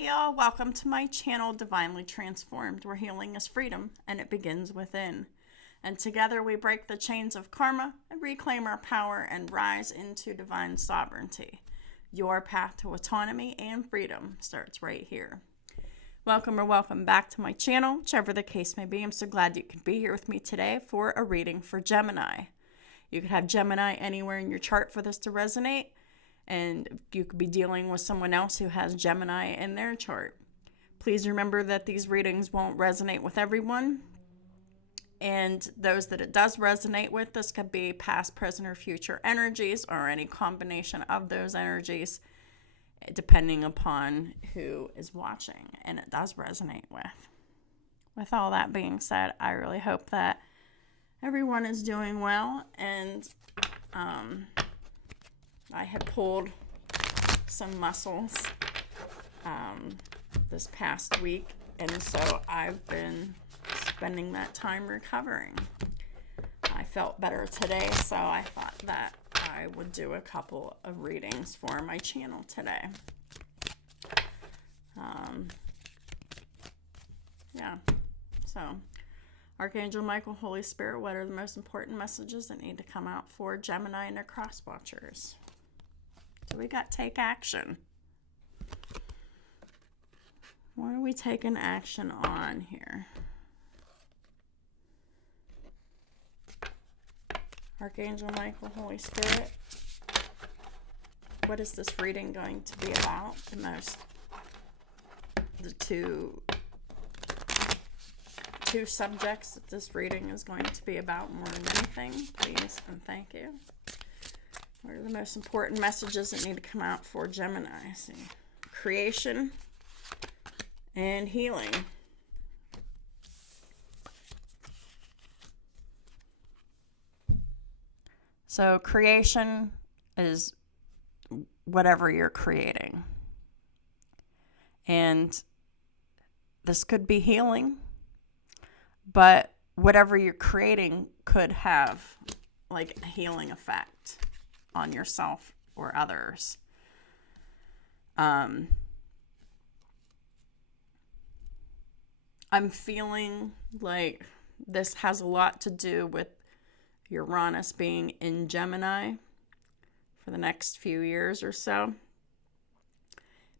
Hey y'all, welcome to my channel, Divinely Transformed, where healing is freedom and it begins within. And together we break the chains of karma and reclaim our power and rise into divine sovereignty. Your path to autonomy and freedom starts right here. Welcome back to my channel, whichever the case may be. I'm so glad you could be here with me today for a reading for Gemini. You could have Gemini anywhere in your chart for this to resonate. And you could be dealing with someone else who has Gemini in their chart. Please remember that these readings won't resonate with everyone. And those that it does resonate with, this could be past, present, or future energies, or any combination of those energies, depending upon who is watching. And it does resonate with. With all that being said, I really hope that everyone is doing well. And I had pulled some muscles this past week, and so I've been spending that time recovering. I felt better today, so I thought that I would do a couple of readings for my channel today. So Archangel Michael, Holy Spirit, what are the most important messages that need to come out for Gemini and their cross watchers? So we got take action. What are we taking action on here? Archangel Michael, Holy Spirit, what is this reading going to be about? The two subjects that this reading is going to be about more than anything, please and thank you. What are the most important messages that need to come out for Gemini? See, creation and healing. So creation is whatever you're creating. And this could be healing, but whatever you're creating could have like a healing effect on yourself or others. I'm feeling like this has a lot to do with Uranus being in Gemini for the next few years or so,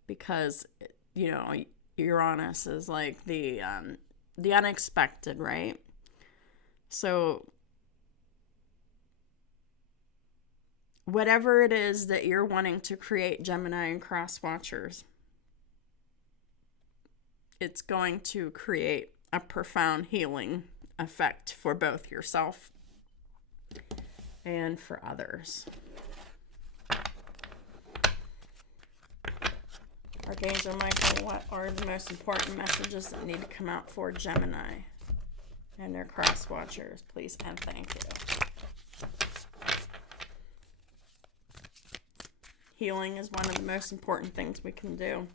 because Uranus is like the unexpected, right? So whatever it is that you're wanting to create, Gemini and cross watchers, it's going to create a profound healing effect for both yourself and for others. Archangel Michael, what are the most important messages that need to come out for Gemini and their cross watchers, please and thank you. Healing is one of the most important things we can do.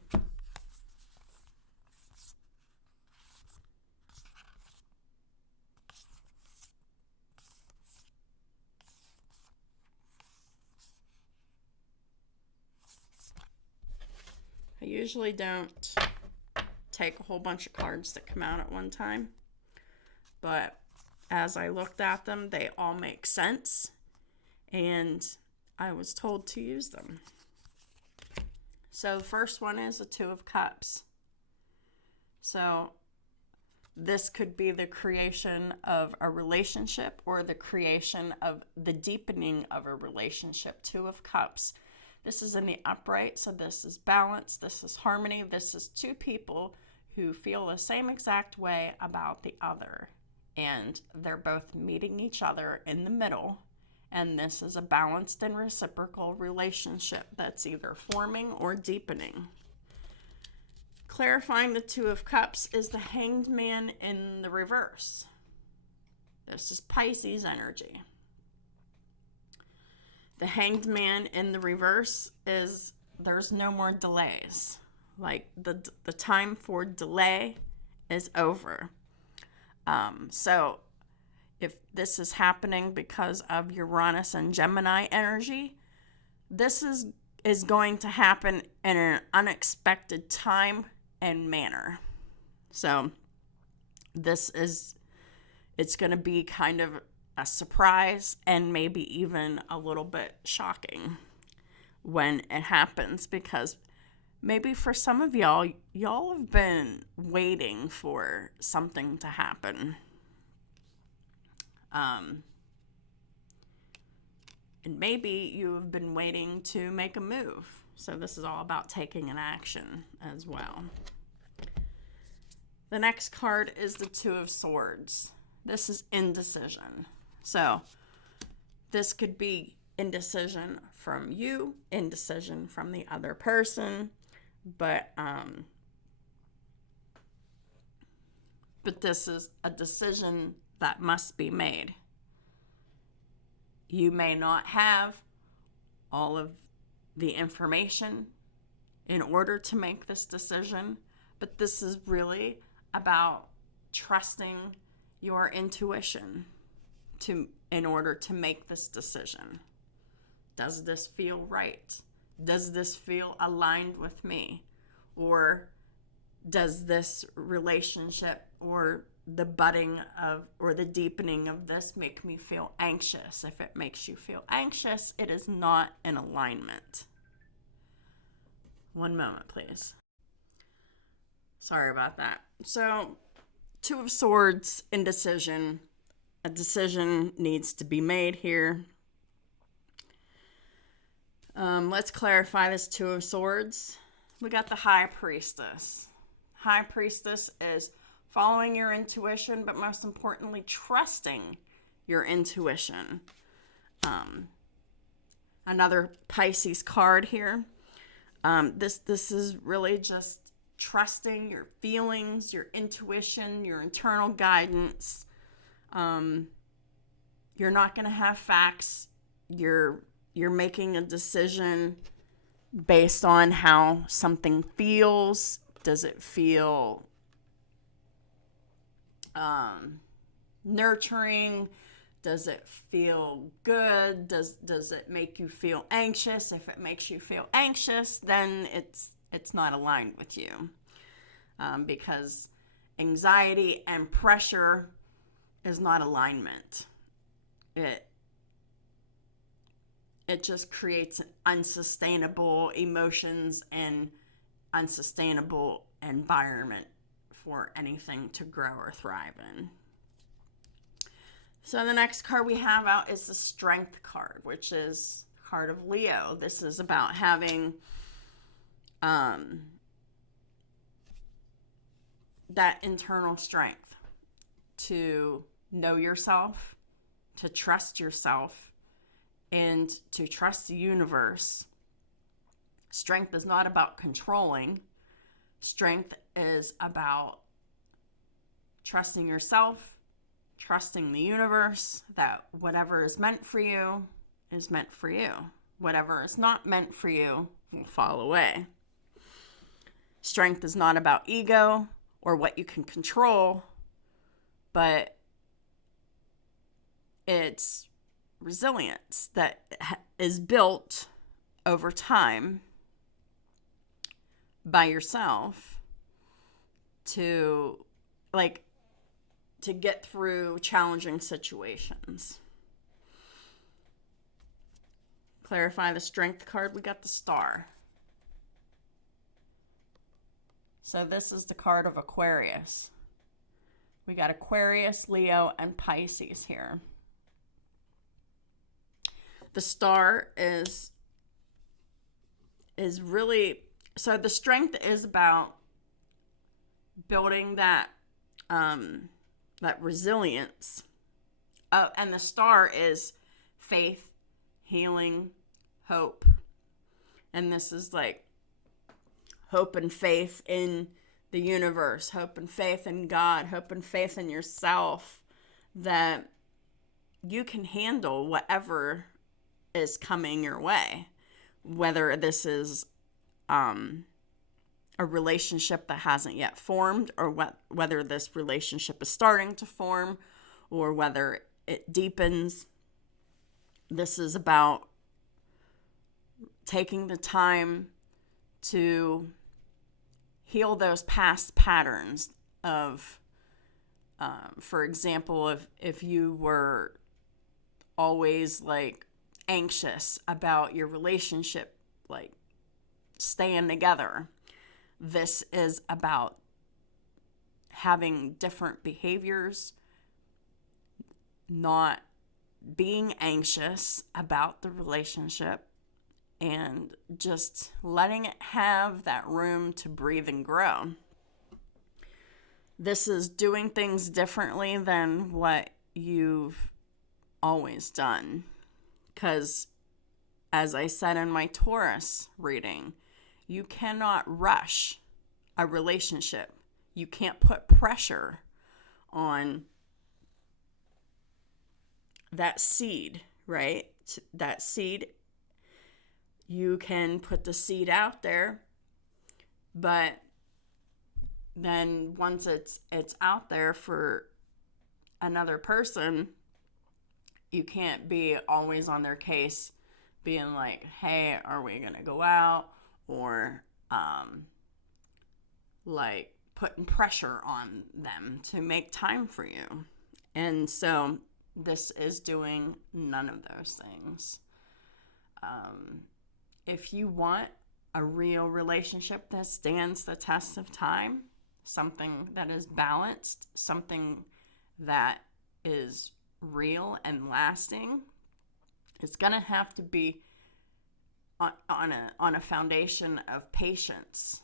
I usually don't take a whole bunch of cards that come out at one time, but as I looked at them, they all make sense, and I was told to use them. So the first one is a Two of Cups. So this could be the creation of a relationship or the creation of the deepening of a relationship. Two of Cups. This is in the upright, so this is balance, this is harmony. This is two people who feel the same exact way about the other, and they're both meeting each other in the middle. And this is a balanced and reciprocal relationship that's either forming or deepening. Clarifying the Two of Cups is the Hanged Man in the reverse. This is Pisces energy. The Hanged Man in the reverse is there's no more delays. Like the time for delay is over. So if this is happening because of Uranus and Gemini energy, this is going to happen in an unexpected time and manner. So it's going to be kind of a surprise and maybe even a little bit shocking when it happens, because maybe for some of y'all have been waiting for something to happen. And maybe you've been waiting to make a move. So this is all about taking an action as well. The next card is the Two of Swords. This is indecision. So this could be indecision from you, indecision from the other person, but this is a decision that must be made. You may not have all of the information in order to make this decision, but this is really about trusting your intuition in order to make this decision. Does this feel right? Does this feel aligned with me? Or does this relationship or the budding of or the deepening of this make me feel anxious? If it makes you feel anxious, it is not in alignment. One moment, please. Sorry about that. So, Two of Swords, indecision. A decision needs to be made here. Let's clarify this Two of Swords. We got the High Priestess. High Priestess is following your intuition, but most importantly, trusting your intuition. Another Pisces card here. This is really just trusting your feelings, your intuition, your internal guidance. You're not going to have facts. You're making a decision based on how something feels. Does it feel nurturing? Does it feel good? Does it make you feel anxious? If it makes you feel anxious, then it's not aligned with you, because anxiety and pressure is not alignment. It just creates unsustainable emotions and unsustainable environment for anything to grow or thrive in. So the next card we have out is the Strength card, which is the card of Leo. This is about having that internal strength to know yourself, to trust yourself, and to trust the universe. Strength is not about controlling. Strength is about trusting yourself, trusting the universe, that whatever is meant for you is meant for you. Whatever is not meant for you will fall away. Strength is not about ego or what you can control, but it's resilience that is built over time by yourself to get through challenging situations. Clarify the Strength card. We got the Star. So this is the card of Aquarius. We got Aquarius, Leo, and Pisces here. The Star is really, so the Strength is about building that resilience. And the Star is faith, healing, hope. And this is like hope and faith in the universe, hope and faith in God, hope and faith in yourself, that you can handle whatever is coming your way. Whether this is a relationship that hasn't yet formed, or whether this relationship is starting to form, or whether it deepens. This is about taking the time to heal those past patterns of, for example, if you were always like anxious about your relationship, like staying together, this is about having different behaviors, not being anxious about the relationship, and just letting it have that room to breathe and grow. This is doing things differently than what you've always done. Because, as I said in my Taurus reading, you cannot rush a relationship. You can't put pressure on that seed, right? That seed, you can put the seed out there, but then once it's out there for another person, you can't be always on their case being like, hey, are we gonna go out? Or like putting pressure on them to make time for you. And so this is doing none of those things. If you want a real relationship that stands the test of time, something that is balanced, something that is real and lasting, it's going to have to be on a foundation of patience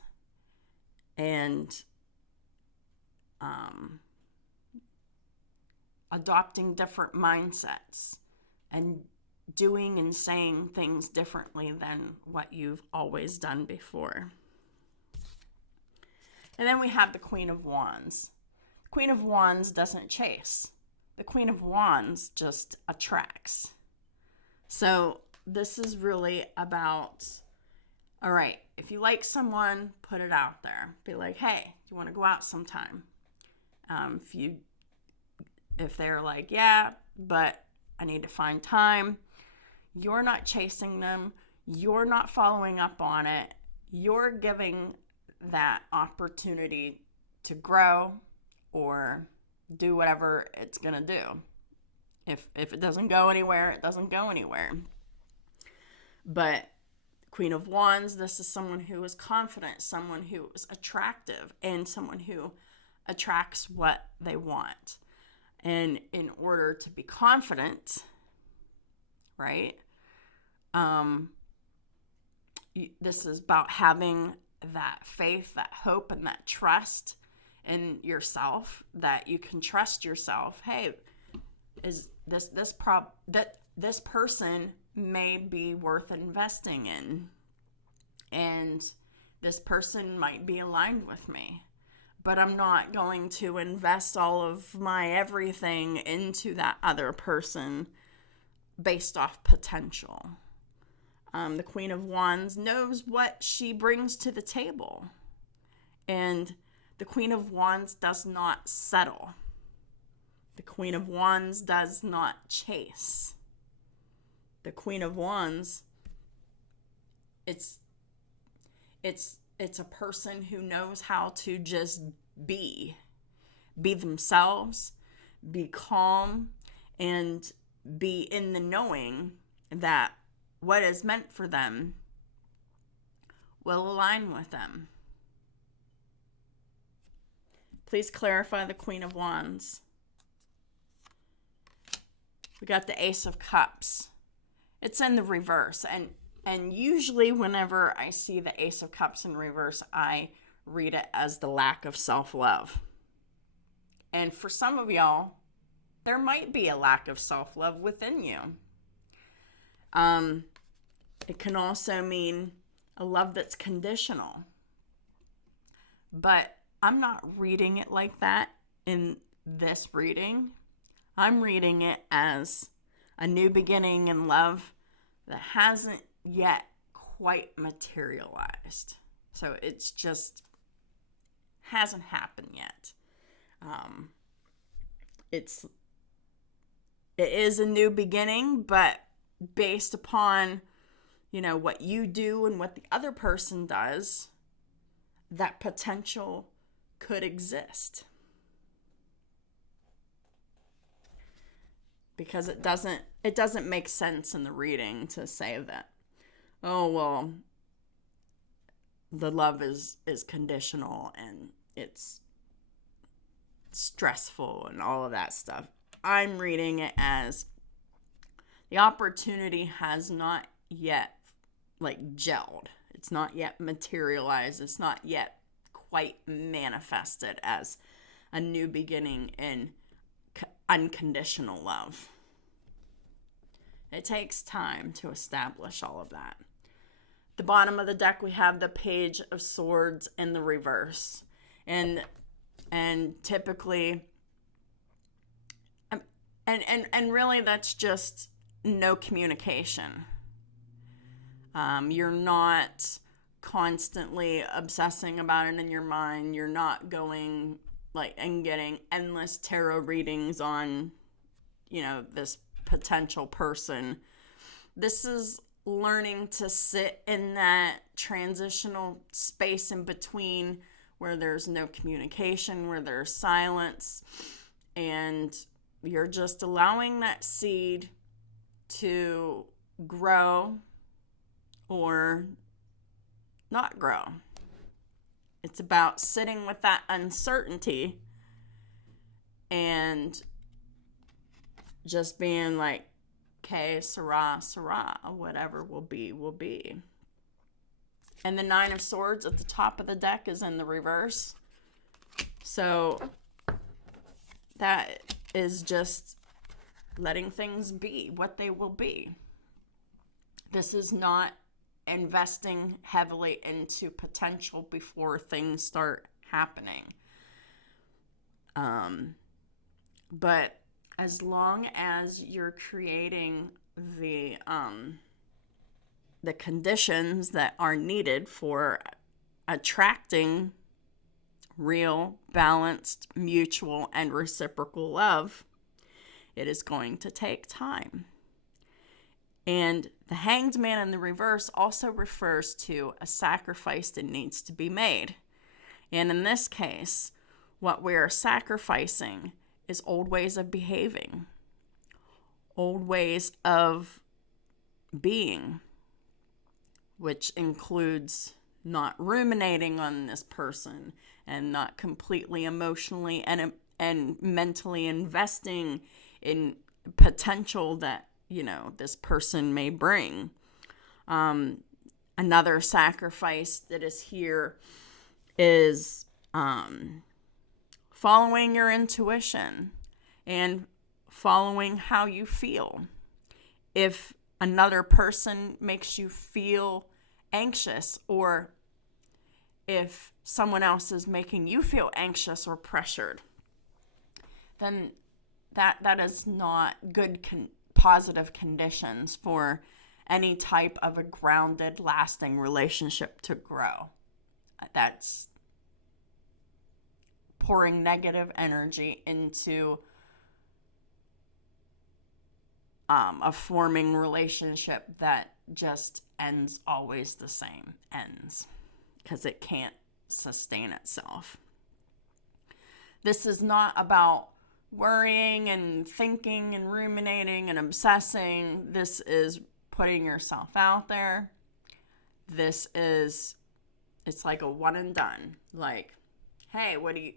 and adopting different mindsets and doing and saying things differently than what you've always done before. And then we have the Queen of Wands. The Queen of Wands doesn't chase. The Queen of Wands just attracts. So this is really about, all right, if you like someone, put it out there. Be like, hey, do you want to go out sometime? If they're like, yeah, but I need to find time, you're not chasing them. You're not following up on it. You're giving that opportunity to grow or do whatever it's going to do. If it doesn't go anywhere, it doesn't go anywhere. But Queen of Wands, this is someone who is confident, someone who is attractive, and someone who attracts what they want. And in order to be confident, right, this is about having that faith, that hope, and that trust in yourself, that you can trust yourself. Hey, is this person may be worth investing in, and this person might be aligned with me, but I'm not going to invest all of my everything into that other person based off potential. The Queen of Wands knows what she brings to the table, and the Queen of Wands does not settle. The Queen of Wands does not chase. The Queen of Wands, it's a person who knows how to just be themselves, be calm, and be in the knowing that what is meant for them will align with them. Please clarify the Queen of Wands. We got the Ace of Cups. It's in the reverse. And usually whenever I see the Ace of Cups in reverse, I read it as the lack of self-love. And for some of y'all, there might be a lack of self-love within you. It can also mean a love that's conditional. But I'm not reading it like that in this reading. I'm reading it as a new beginning in love that hasn't yet quite materialized. So it's just hasn't happened yet. It is a new beginning, but based upon, what you do and what the other person does, that potential could exist. Because it doesn't make sense in the reading to say that, oh, well, the love is conditional and it's stressful and all of that stuff. I'm reading it as the opportunity has not yet gelled. It's not yet materialized. It's not yet quite manifested as a new beginning in unconditional love. It takes time to establish all of that. The bottom of the deck, we have the Page of Swords in the reverse. And typically, and really that's just no communication. You're not constantly obsessing about it in your mind. You're not going and getting endless tarot readings on, this potential person. This is learning to sit in that transitional space in between where there's no communication, where there's silence, and you're just allowing that seed to grow or not grow. It's about sitting with that uncertainty and just being like, okay, Sarah, whatever will be, will be. And the Nine of Swords at the top of the deck is in the reverse. So that is just letting things be what they will be. This is not investing heavily into potential before things start happening. But as long as you're creating the conditions that are needed for attracting real, balanced, mutual, and reciprocal love, it is going to take time. And the Hanged Man in the reverse also refers to a sacrifice that needs to be made. And in this case, what we are sacrificing is old ways of behaving, old ways of being, which includes not ruminating on this person and not completely emotionally and mentally investing in potential that this person may bring. Another sacrifice that is here is following your intuition and following how you feel. If another person makes you feel anxious, or if someone else is making you feel anxious or pressured, then that is not good positive conditions for any type of a grounded, lasting relationship to grow. That's pouring negative energy into a forming relationship that just ends always the same. Ends. Because it can't sustain itself. This is not about worrying and thinking and ruminating and obsessing. This is putting yourself out there. It's like a one and done. Like, hey, what do you,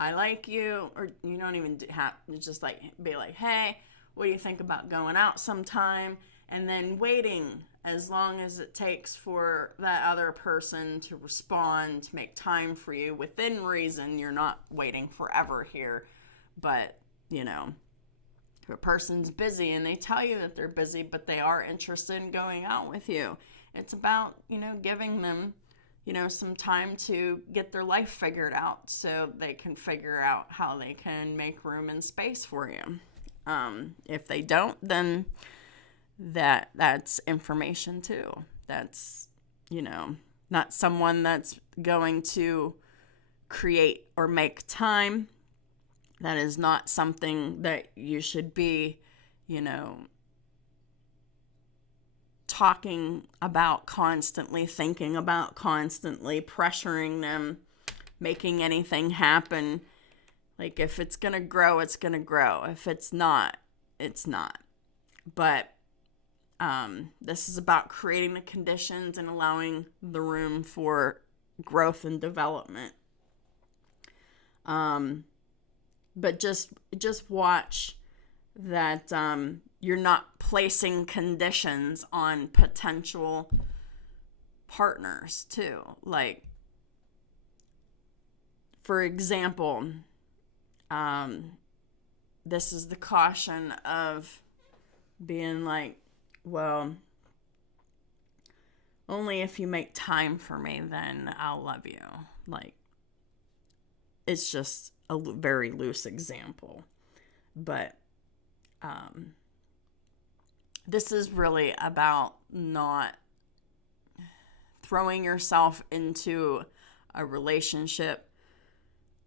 I like you, or you don't even have, just be like, hey, what do you think about going out sometime? And then waiting as long as it takes for that other person to respond, to make time for you within reason. You're not waiting forever here, but, if a person's busy and they tell you that they're busy, but they are interested in going out with you, it's about, giving them, some time to get their life figured out so they can figure out how they can make room and space for you. If they don't, then that's information too. That's, not someone that's going to create or make time. That is not something that you should be, talking about constantly, thinking about constantly, pressuring them, making anything happen. Like, if it's going to grow, it's going to grow. If it's not, it's not. But this is about creating the conditions and allowing the room for growth and development. But just watch that you're not placing conditions on potential partners too. Like, for example, this is the caution of being like, well, only if you make time for me, then I'll love you. Like, it's just a very loose example. But this is really about not throwing yourself into a relationship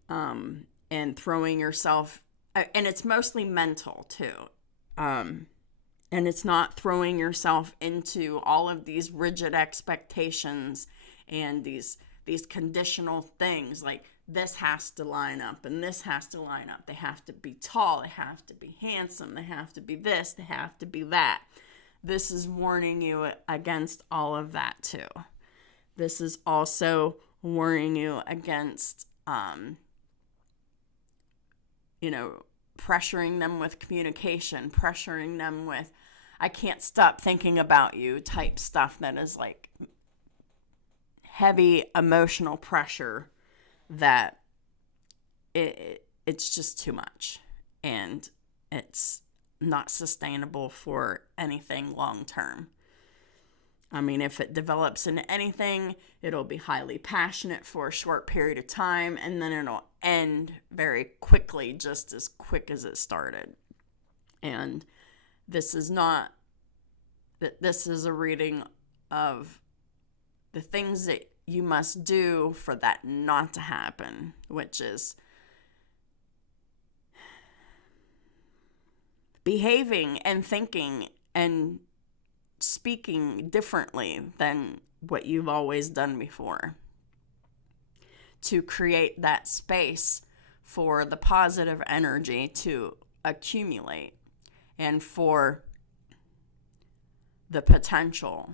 and throwing yourself, and it's mostly mental too. And it's not throwing yourself into all of these rigid expectations and these conditional things, like this has to line up and this has to line up. They have to be tall, they have to be handsome, they have to be this, they have to be that. This is warning you against all of that too. This is also warning you against, pressuring them with communication, pressuring them with, I can't stop thinking about you type stuff that is like heavy emotional pressure that it's just too much and it's not sustainable for anything long term. I mean, if it develops into anything, it'll be highly passionate for a short period of time, and then it'll end very quickly, just as quick as it started. And this is not, this is a reading of the things that you must do for that not to happen, which is behaving and thinking and speaking differently than what you've always done before, to create that space for the positive energy to accumulate and for the potential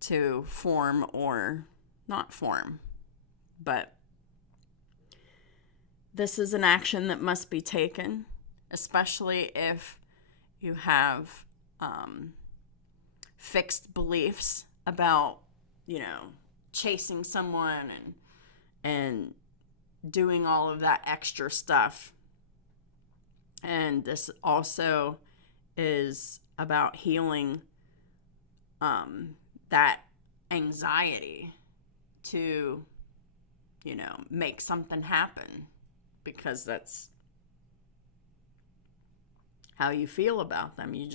to form or not form. But this is an action that must be taken, especially if you have fixed beliefs about, chasing someone and doing all of that extra stuff. And this also is about healing that anxiety to, make something happen, because that's how you feel about them. You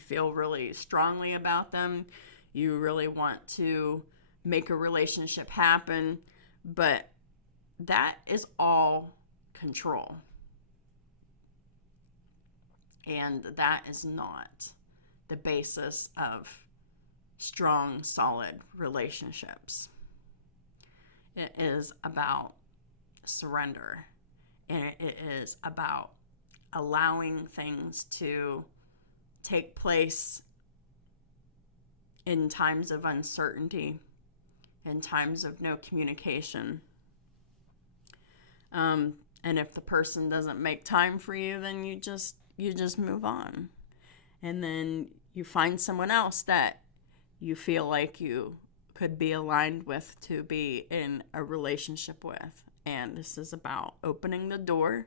feel really strongly about them. You really want to make a relationship happen, but that is all control. And that is not the basis of strong, solid relationships. It is about surrender, and it is about allowing things to take place in times of uncertainty, in times of no communication. And if the person doesn't make time for you, then you just move on. And then you find someone else that you feel like you could be aligned with to be in a relationship with. And this is about opening the door,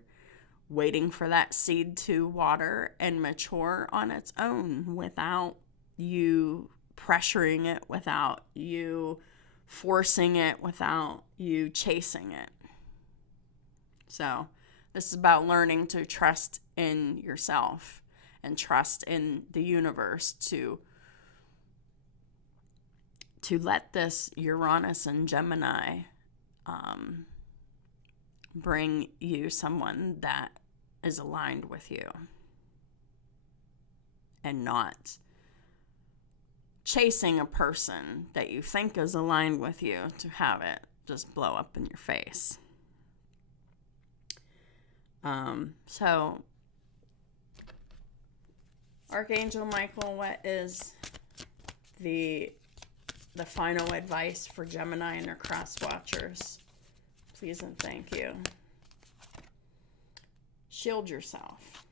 waiting for that seed to water and mature on its own without you pressuring it, without you forcing it, without you chasing it. So this is about learning to trust in yourself and trust in the universe to let this Uranus and Gemini bring you someone that is aligned with you. and not chasing a person that you think is aligned with you to have it just blow up in your face. So, Archangel Michael, what is the final advice for Gemini and their cross watchers? Please and thank you. Shield yourself.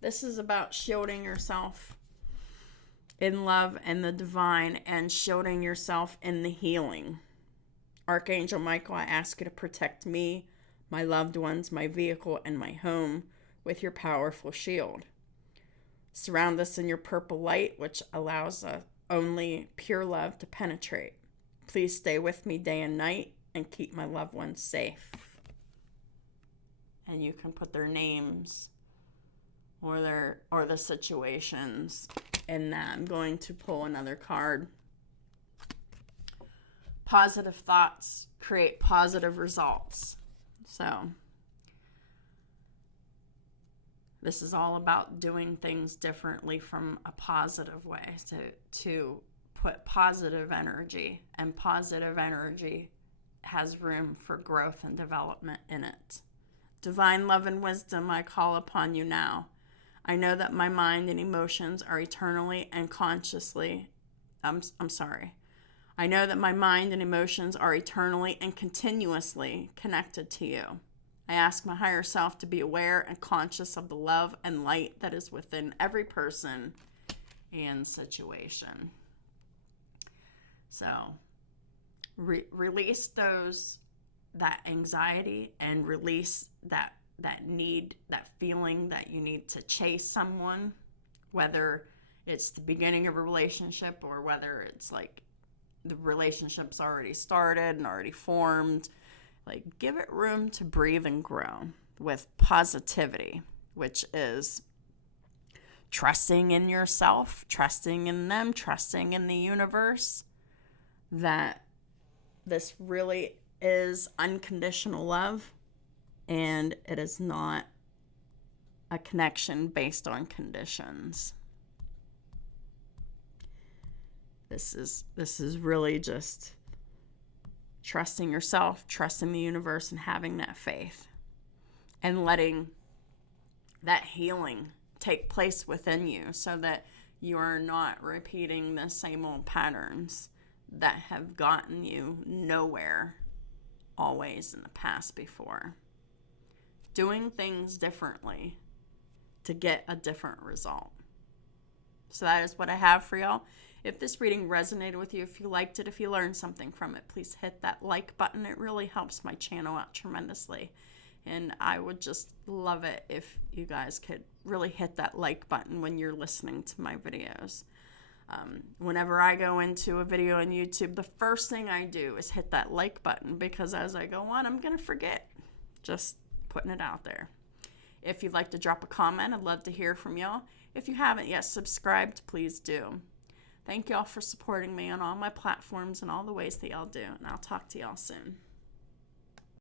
This is about shielding yourself in love and the divine, and shielding yourself in the healing. Archangel Michael, I ask you to protect me, my loved ones, my vehicle, and my home with your powerful shield. Surround us in your purple light, which allows only pure love to penetrate. Please stay with me day and night and keep my loved ones safe. And you can put their names or the situations in that. I'm going to pull another card. Positive thoughts create positive results. So this is all about doing things differently from a positive way, to put positive energy, and positive energy has room for growth and development in it. Divine love and wisdom, I call upon you now. I know that my mind and emotions are eternally and consciously, I know that my mind and emotions are eternally and continuously connected to you. I ask my higher self to be aware and conscious of the love and light that is within every person and situation. So, release that anxiety, and release that need, that feeling that you need to chase someone, whether it's the beginning of a relationship or whether it's like the relationship's already started and already formed. Like, give it room to breathe and grow with positivity, which is trusting in yourself, trusting in them, trusting in the universe, that this really is unconditional love, and it is not a connection based on conditions. This is really just trusting yourself, trusting the universe, and having that faith, and letting that healing take place within you so that you are not repeating the same old patterns that have gotten you nowhere always in the past before. Doing things differently to get a different result. So that is what I have for y'all. If this reading resonated with you, if you liked it, if you learned something from it, please hit that like button. It really helps my channel out tremendously. And I would just love it if you guys could really hit that like button when you're listening to my videos. Whenever I go into a video on YouTube, the first thing I do is hit that like button, because as I go on, I'm going to forget. Just putting it out there. If you'd like to drop a comment, I'd love to hear from y'all. If you haven't yet subscribed, please do. Thank y'all for supporting me on all my platforms and all the ways that y'all do, and I'll talk to y'all soon.